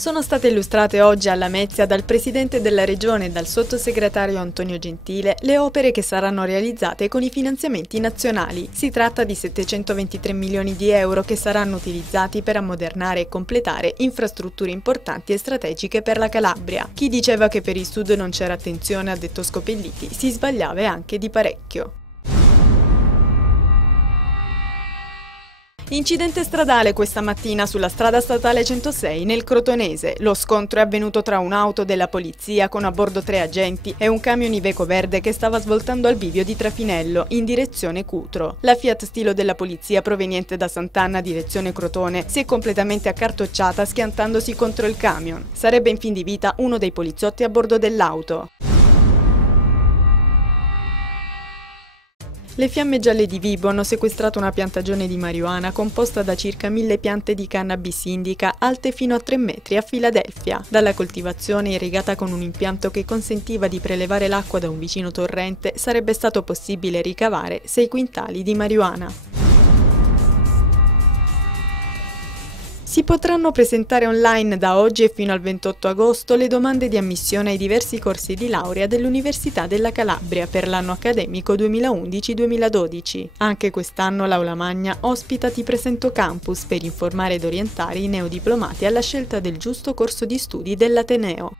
Sono state illustrate oggi a Lamezia dal Presidente della Regione e dal Sottosegretario Antonio Gentile le opere che saranno realizzate con i finanziamenti nazionali. Si tratta di 723 milioni di euro che saranno utilizzati per ammodernare e completare infrastrutture importanti e strategiche per la Calabria. Chi diceva che per il Sud non c'era attenzione, ha detto Scopelliti, si sbagliava anche di parecchio. Incidente stradale questa mattina sulla strada statale 106 nel Crotonese. Lo scontro è avvenuto tra un'auto della polizia con a bordo 3 agenti e un camion Iveco verde che stava svoltando al bivio di Trafinello in direzione Cutro. La Fiat Stilo della polizia proveniente da Sant'Anna direzione Crotone si è completamente accartocciata schiantandosi contro il camion. Sarebbe in fin di vita uno dei poliziotti a bordo dell'auto. Le fiamme gialle di Vibo hanno sequestrato una piantagione di marijuana composta da circa 1000 piante di cannabis indica alte fino a 3 metri a Filadelfia. Dalla coltivazione irrigata con un impianto che consentiva di prelevare l'acqua da un vicino torrente sarebbe stato possibile ricavare 6 quintali di marijuana. Si potranno presentare online da oggi e fino al 28 agosto le domande di ammissione ai diversi corsi di laurea dell'Università della Calabria per l'anno accademico 2011-2012. Anche quest'anno l'Aula Magna ospita Ti Presento Campus per informare ed orientare i neodiplomati alla scelta del giusto corso di studi dell'Ateneo.